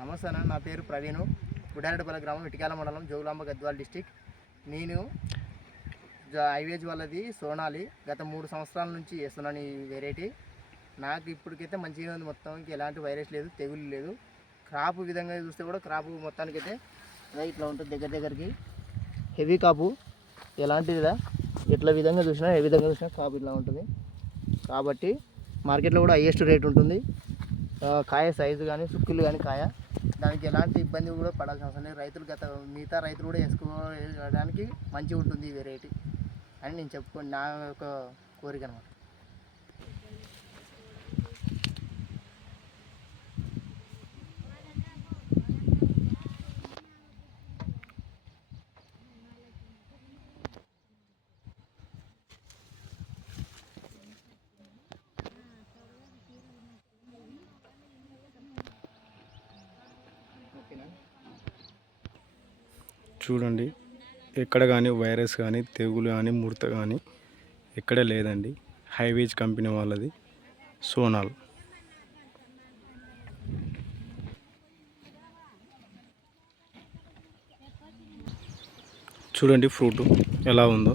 నమస్తే అన్న, నా పేరు ప్రవీణ్. గుడారెడ్డిపల్లి గ్రామం, ఇటికాల మండలం, జోగులాంబ గద్వాల డిస్టిక్. నేను ఐవేజ్ వాళ్ళది సోనాలి గత 3 సంవత్సరాల నుంచి వేస్తున్నాను ఈ వెరైటీ. నాకు ఇప్పటికైతే మంచిగా ఉంది, మొత్తానికి ఎలాంటి వైరస్ లేదు, తెగులు లేదు. క్రాప్ విధంగా చూస్తే కూడా క్రాప్ మొత్తానికైతే ఇట్లా ఉంటుంది, దగ్గరికి హెవీ కాపు ఎలాంటిదిదా ఎట్లా విధంగా చూసినా ఏ విధంగా చూసినా కాపు ఇట్లా ఉంటుంది. కాబట్టి మార్కెట్లో కూడా హైయెస్ట్ రేట్ ఉంటుంది. కాయ సైజు కానీ సుక్కులు కానీ కాయ దానికి ఎలాంటి ఇబ్బంది కూడా పడాల్సిన అవసరం లేదు. రైతులు మిగతా రైతులు కూడా వేసుకోవడానికి మంచిగా ఉంటుంది ఈ వెరైటీ అని నేను చెప్పుకోండి, నా యొక్క కోరిక అనమాట. చూడండి, ఎక్కడ కానీ వైరస్ కానీ తెగులు కానీ ముడత కానీ ఎక్కడ లేదండి. హైవేజ్ కంపెనీ వాళ్ళది సోనాల్. చూడండి ఫ్రూట్ ఎలా ఉందో.